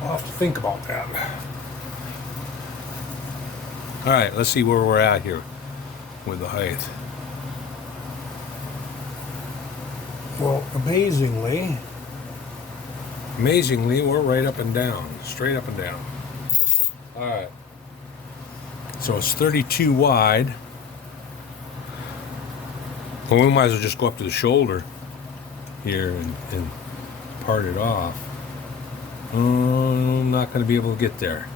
I'll have to think about that. All right, let's see where we're at here with the height. Well, amazingly, we're right up and down, straight up and down. All right. So it's 32 wide. Well, we might as well just go up to the shoulder here and part it off. I'm not going to be able to get there.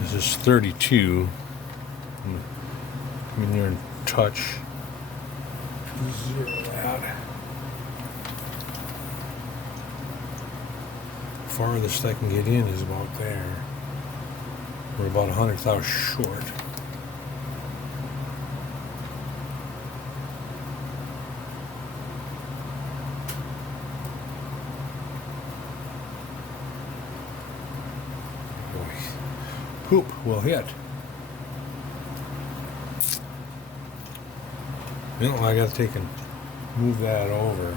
This is 32. Come in here and touch. Zero out. Farthest I can get in is about there. We're about 100,000 short. Poop will hit. You know, I gotta take and move that over.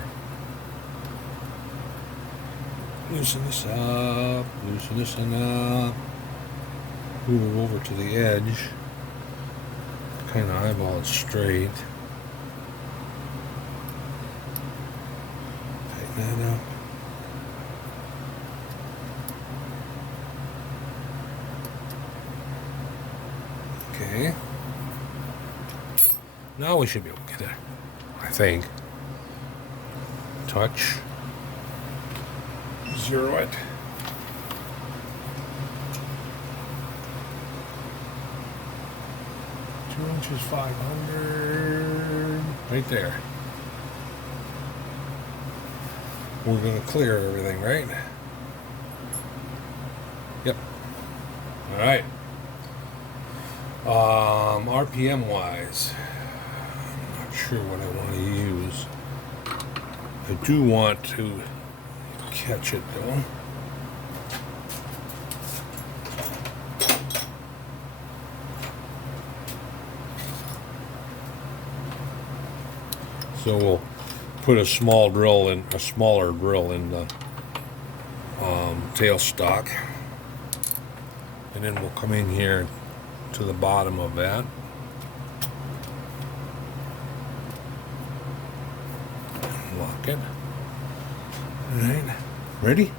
Loosen this up, loosen this up. Move it over to the edge. Kind of eyeball it straight. Tighten that up. Okay. Now we should be able to get it, I think. Touch. Zero it. Two inches, 500. Right there. We're going to clear everything, right? Yep. All right. RPM wise, I'm not sure what I want to use. I do want to catch it though. So we'll put a smaller drill in the tailstock, and then we'll come in here to the bottom of that. Lock it. All right, ready?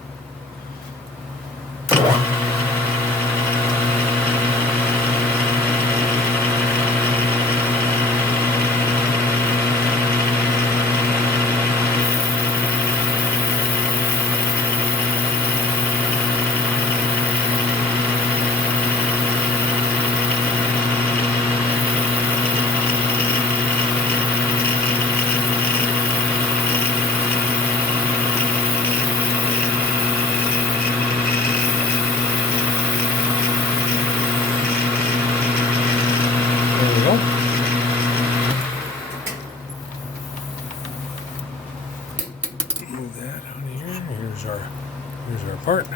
Move that on here. Here's our part.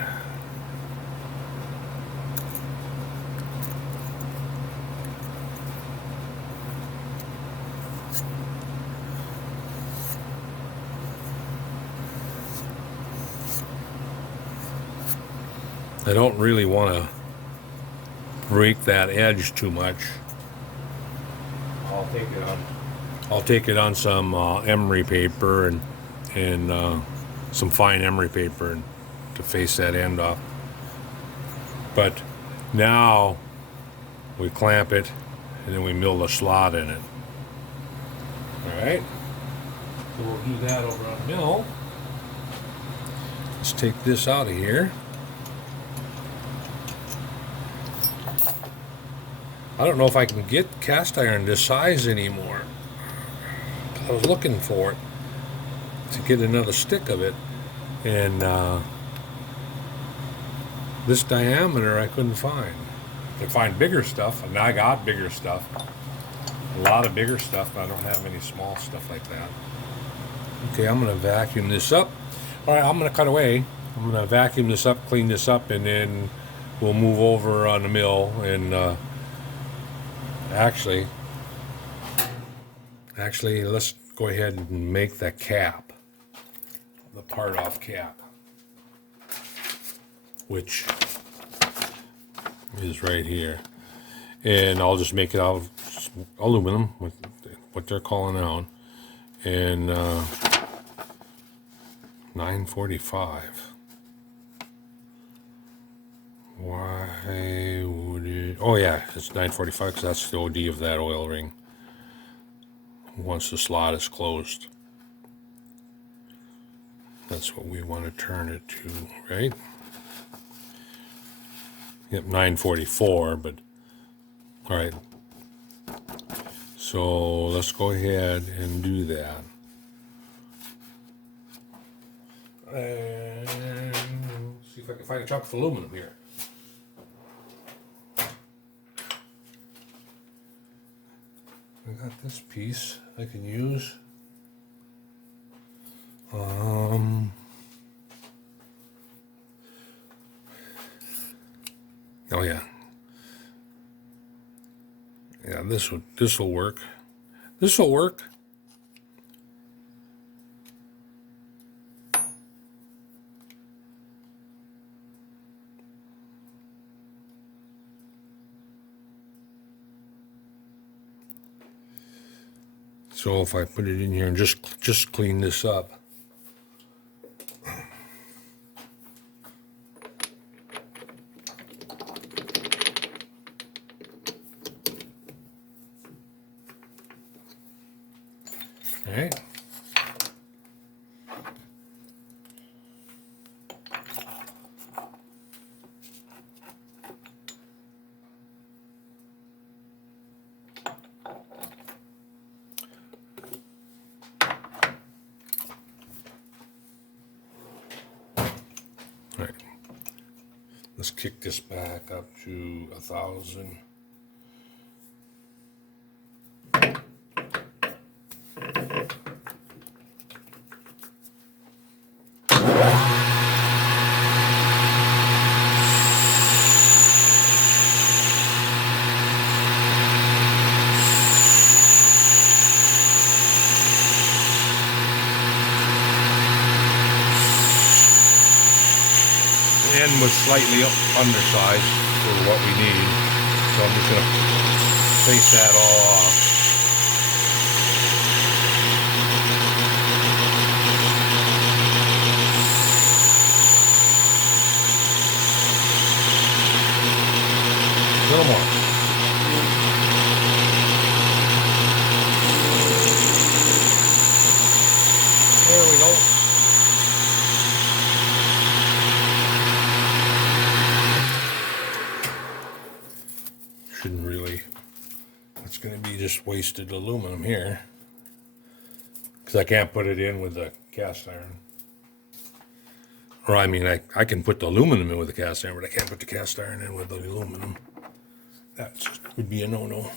I don't really want to break that edge too much. I'll take it on some emery paper and some fine emery paper and to face that end off. But now we clamp it and then we mill the slot in it. All right. So we'll do that over on the mill. Let's take this out of here. I don't know if I can get cast iron this size anymore. I was looking for it to get another stick of it, and this diameter I couldn't find. To find bigger stuff, and I got bigger stuff. A lot of bigger stuff, but I don't have any small stuff like that. Okay, I'm going to vacuum this up. All right, I'm going to cut away. I'm going to vacuum this up, clean this up, and then we'll move over on the mill and Actually, let's go ahead and make the cap. the part off cap, which is right here. And I'll just make it out of aluminum, with what they're calling out. And 945. Why would it? Oh yeah, it's 945 because that's the OD of that oil ring. Once the slot is closed, that's what we want to turn it to, right? Yep, 944, but all right. So let's go ahead and do that. And see if I can find a chunk of aluminum here. I got this piece I can use. Oh yeah. Yeah, this will work. This will work. So if I put it in here and just clean this up. All right. All right. Let's kick this back up to 1,000. End was slightly undersized for what we need, so I'm just going to face that all off. A little more. There we go. Shouldn't really, it's going to be just wasted aluminum here because I can't put it in with the cast iron. Or I mean, I can put the aluminum in with the cast iron, but I can't put the cast iron in with the aluminum. That would be a no-no.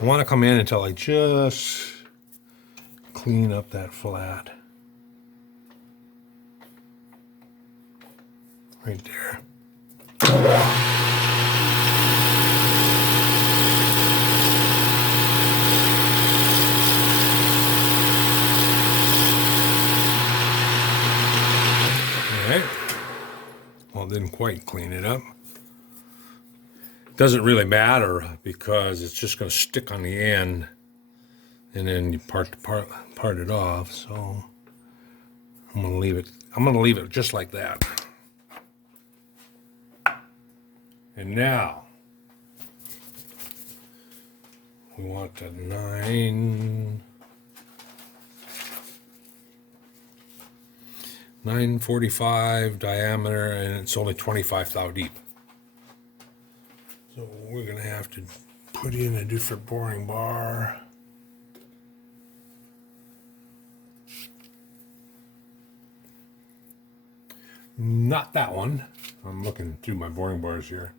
I want to come in until I just clean up that flat. Right there. All right. Well, didn't quite clean it up. Doesn't really matter because it's just going to stick on the end, and then you part it off. So I'm going to leave it. I'm going to leave it just like that. And now we want the 945 diameter, and it's only 25 thou deep. So we're going to have to put in a different boring bar. Not that one. I'm looking through my boring bars here.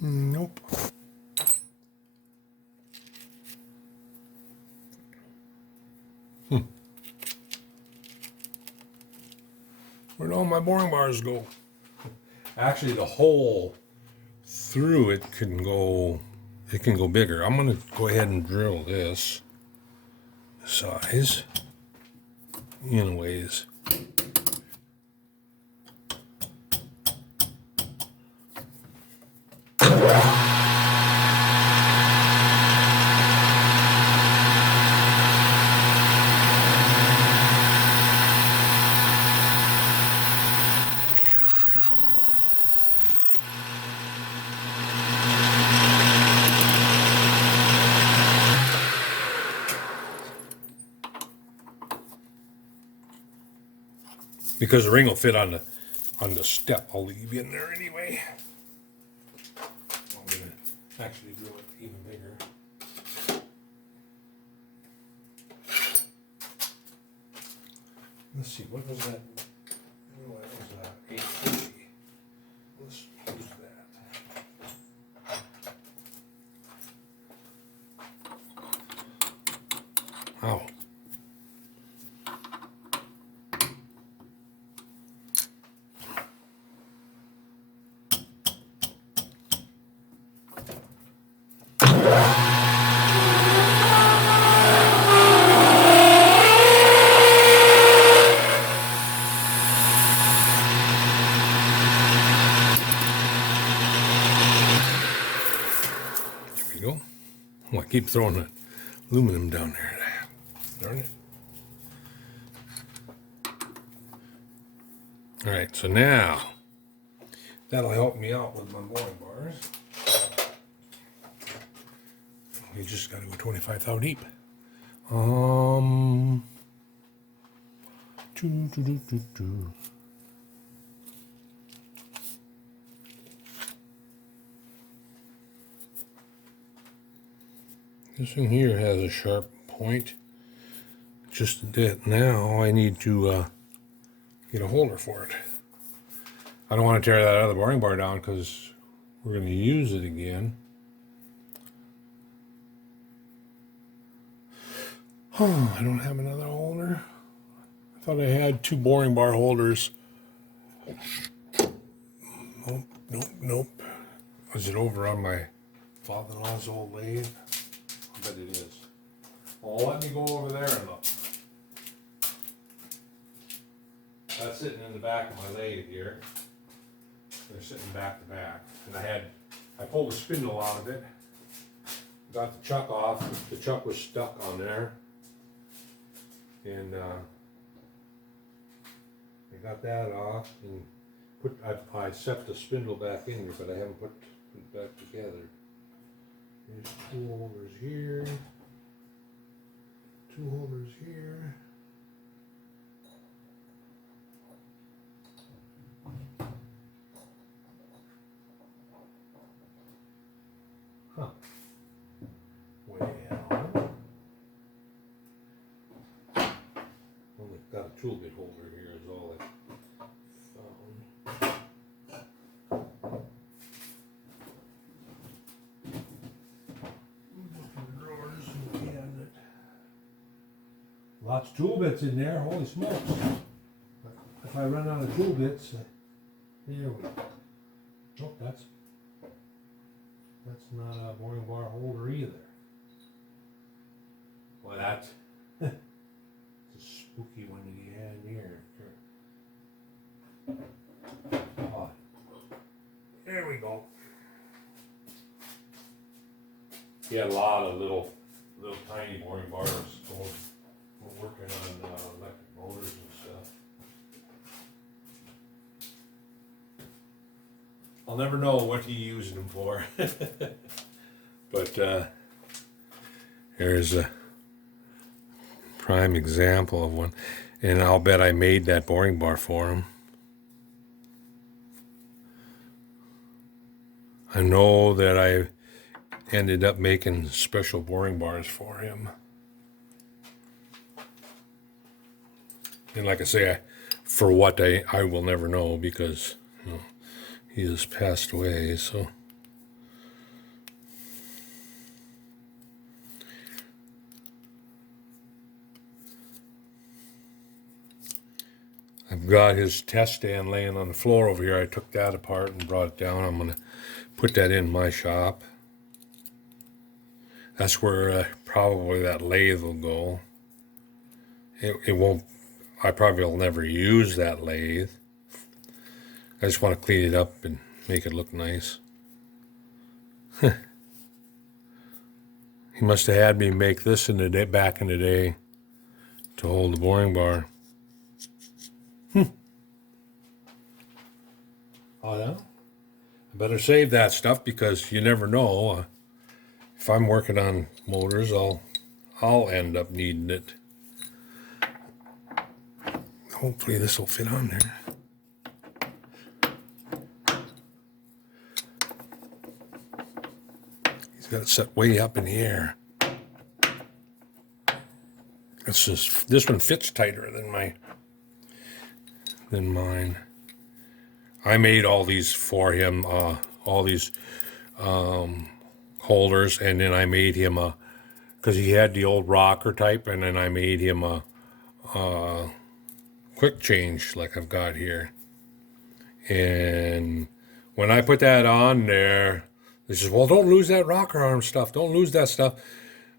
Nope. Where'd all my boring bars go? Actually, the hole through it can go bigger. I'm gonna go ahead and drill this size anyways. Because the ring will fit on the step, I'll leave in there anyway. I'm gonna actually drill it even bigger. Let's see, what was that? What was that? 850. Let's use that. Ow. Go. Oh, I keep throwing the aluminum down there. Darn it. All right, so now that'll help me out with my boring bars. You just got to go 25 thou deep. This one here has a sharp point. Just that now I need to get a holder for it. I don't want to tear that other boring bar down because we're going to use it again. Oh, I don't have another holder. I thought I had 2 boring bar holders. Nope. Was it over on my father-in-law's old lathe? I bet it is. Well, let me go over there and look. That's sitting in the back of my lathe here. They're sitting back to back. And I pulled the spindle out of it. Got the chuck off. The chuck was stuck on there. And I got that off and I set the spindle back in here, but I haven't put it back together. There's 2 holders here, 2 holders here. Huh. Well, only got a tool bit holder here is all I found. Drawers in the cabinet. Lots of tool bits in there, holy smokes. If I run out of tool bits, there we go. Nope, that's not a boring bar holder either. Well, that's it's a spooky one that you had here. Oh, there we go. He had a lot of little tiny boring bars going. We're working on electric motors and stuff. I'll never know what he's using them for. But here's a prime example of one. And I'll bet I made that boring bar for him. I know that I ended up making special boring bars for him. And like I say, for what I will never know, because he has passed away, so. I've got his test stand laying on the floor over here. I took that apart and brought it down. I'm going to put that in my shop. That's where probably that lathe will go. It won't, I probably will never use that lathe. I just want to clean it up and make it look nice. He must have had me make this in the day, back in the day, to hold the boring bar. Oh yeah? I better save that stuff because you never know. If I'm working on motors, I'll end up needing it. Hopefully this will fit on there. He's got it set way up in the air. It's just, this one fits tighter than mine. I made all these for him, all these holders, and then I made him because he had the old rocker type, and then I made him a quick change like I've got here. And when I put that on there, they says, "Well, don't lose that rocker arm stuff. Don't lose that stuff.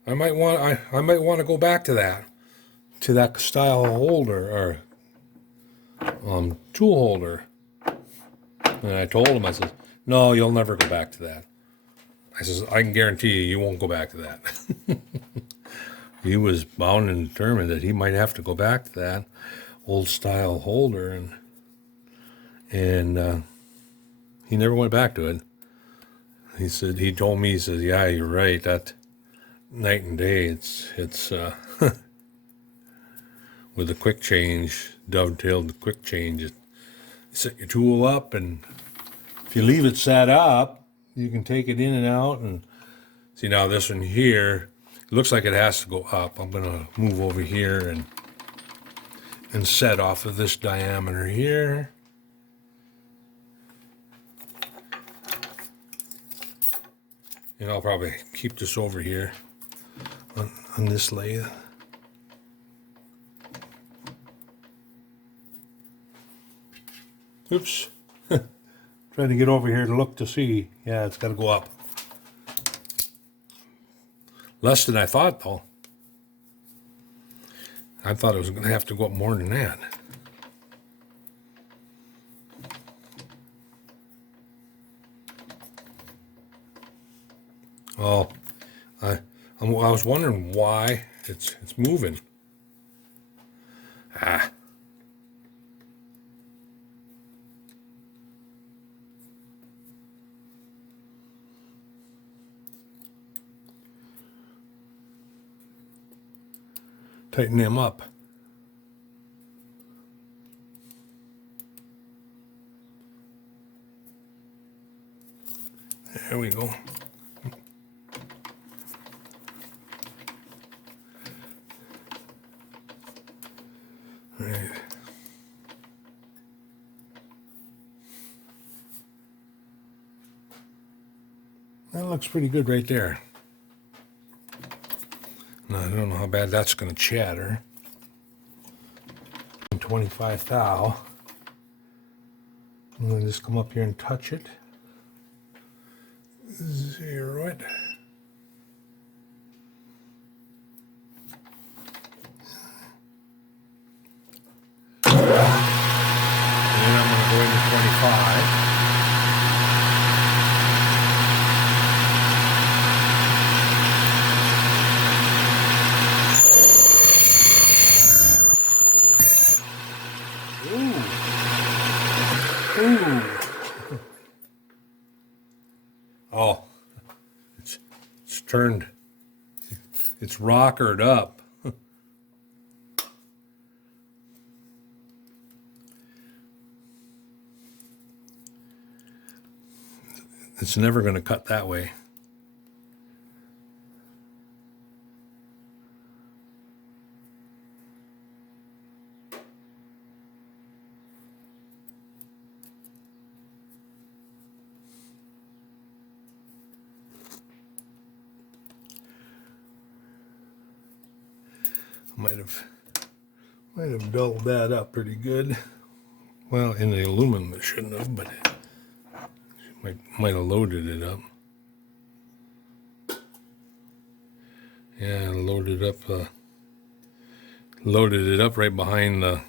I might want to go back to that style holder or tool holder." And I told him, I said, "No, you'll never go back to that." I says, "I can guarantee you won't go back to that." He was bound and determined that he might have to go back to that old style holder, and he never went back to it. He said, he told me, he says, "Yeah, you're right. That night and day. It's with the quick change, dovetailed the quick change. You set your tool up, and if you leave it set up, you can take it in and out. And see, now this one here, it looks like it has to go up. I'm gonna move over here and set off of this diameter here. And I'll probably keep this over here on this lathe. Oops. Trying to get over here to look to see. Yeah, it's got to go up. Less than I thought, though. I thought it was going to have to go up more than that. Oh, I was wondering why it's moving. Ah. Tighten them up. There we go. All right. That looks pretty good right there. Now, I don't know how bad that's going to chatter. 25 thou. I'm going to just come up here and touch it. Zero it. And then I'm going to go into 25. Ooh. Oh, it's turned, it's rockered up. it's never going to cut that way. Might have dulled that up pretty good. Well, in the aluminum it shouldn't have, but it might have loaded it up. Yeah, loaded it up right behind the.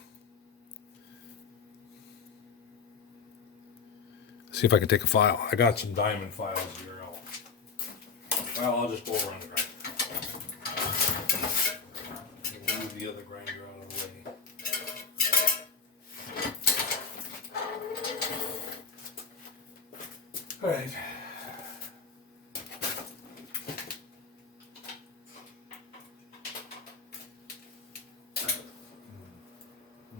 See if I can take a file. I got some diamond files here. I'll just go over on the grinder. Move the other grinder out of the way. All right.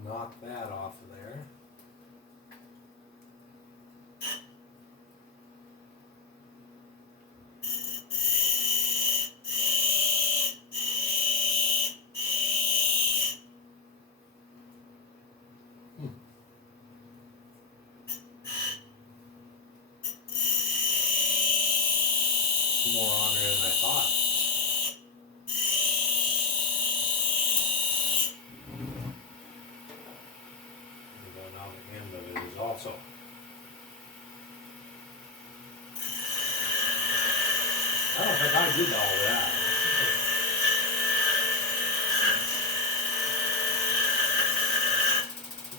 Knock that off of there. More on there than I thought. And then on the end of it is also. I don't think I did all that.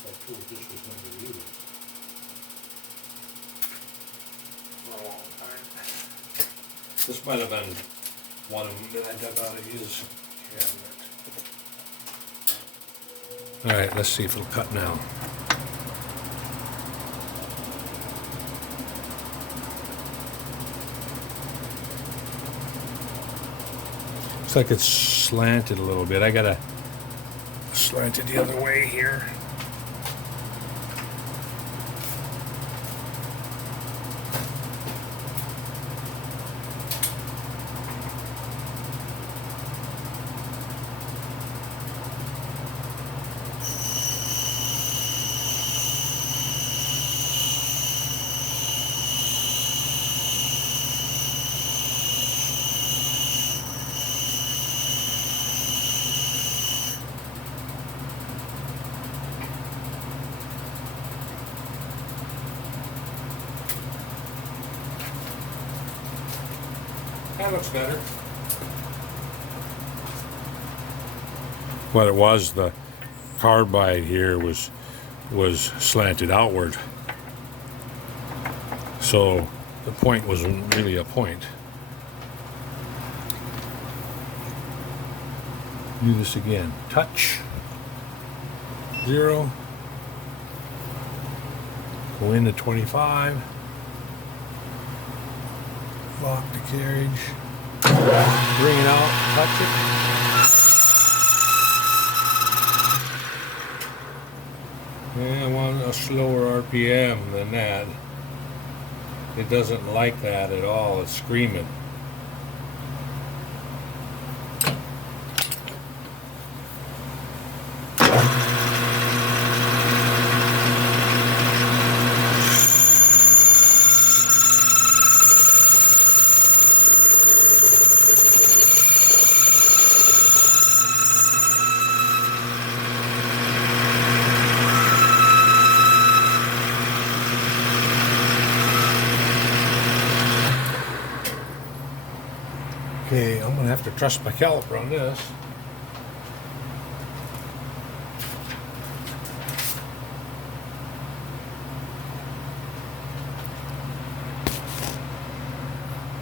I told this was never used for a long time. This might have been one of them that I dug out of his cabinet. All right, let's see if it'll cut now. Looks like it's slanted a little bit. I gotta slant it the other way here. That looks better. What it was, the carbide here was slanted outward. So the point wasn't really a point. Do this again. Touch. 0. Go into 25. Lock the carriage. Bring it out. Touch it. Yeah, I want a slower RPM than that. It doesn't like that at all. It's screaming. Okay, I'm gonna have to trust my caliper on this.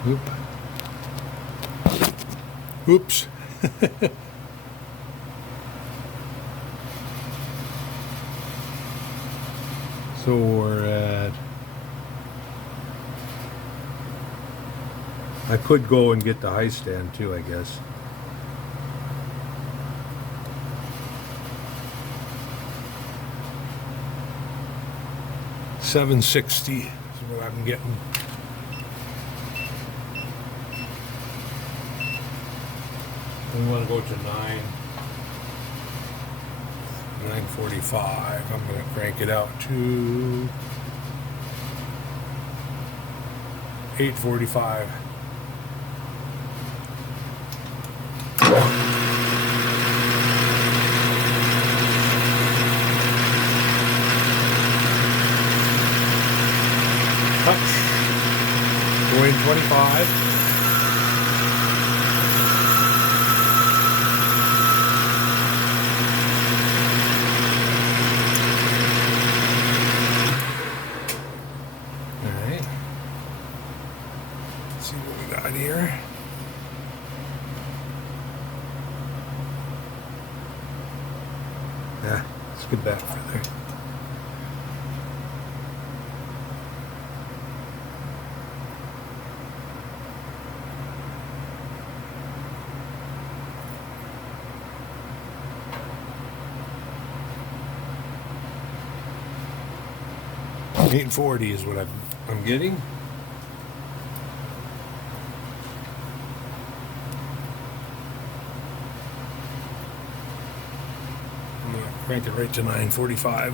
Oop. Oops. So we're at. I could go and get the high stand too, I guess. $760 is what I'm getting. We want to go to 9:45. I'm going to crank it out to 8:45. Touch. Going 25. See what we got here. Yeah, let's get back further. $840 is what I'm getting. I'm going to crank it right to 9:45.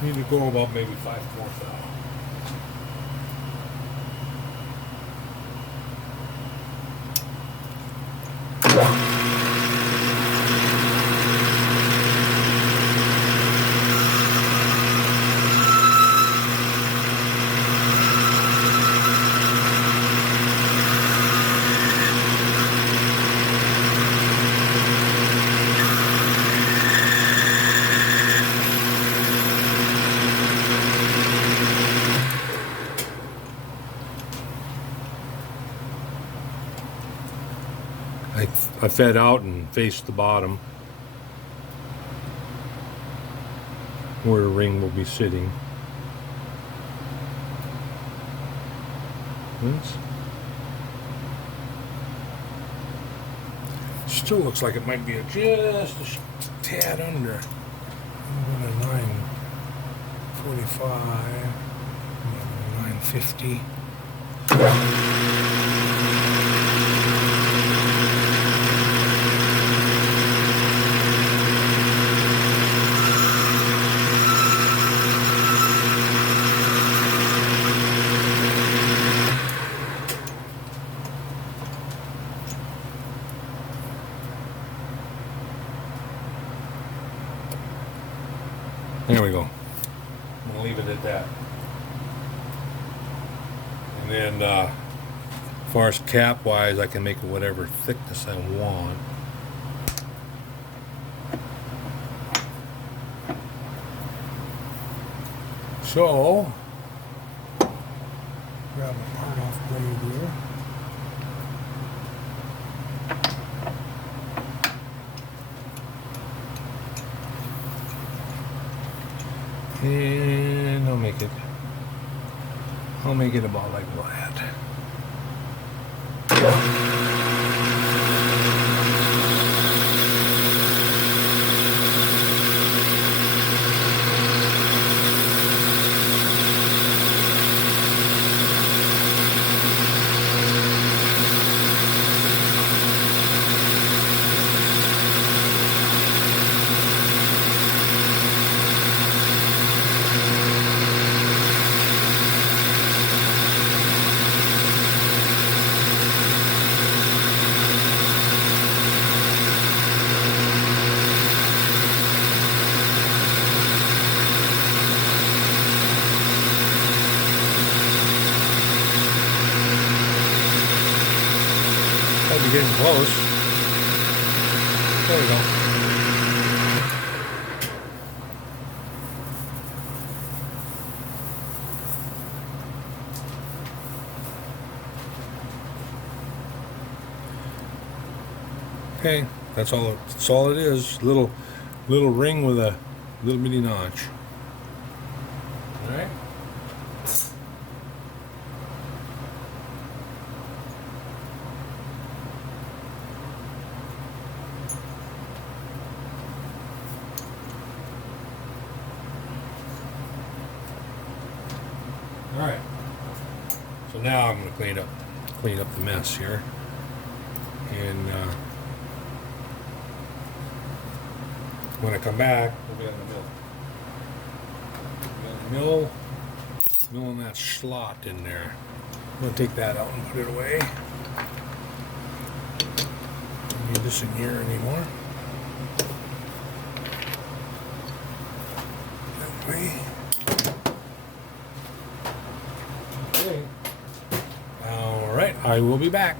Need to go about maybe 5 more though. I fed out and faced the bottom where the ring will be sitting. Still looks like it might be just a tad under. I'm going to 9:45, 9:50. There we go. I'm going to leave it at that. And then, as far as cap wise, I can make it whatever thickness I want. So, grab a part off blade here. And I'll make it about like that. Might be getting close. There we go. Okay, that's all. That's all it is. Little ring with a little bitty notch. All right. All right. So now I'm going to clean up the mess here, and when I come back, we'll be on the mill. Milling that slot in there. I'm going to take that out and put it away. Don't need this in here anymore. That way. Okay. All right, I will be back.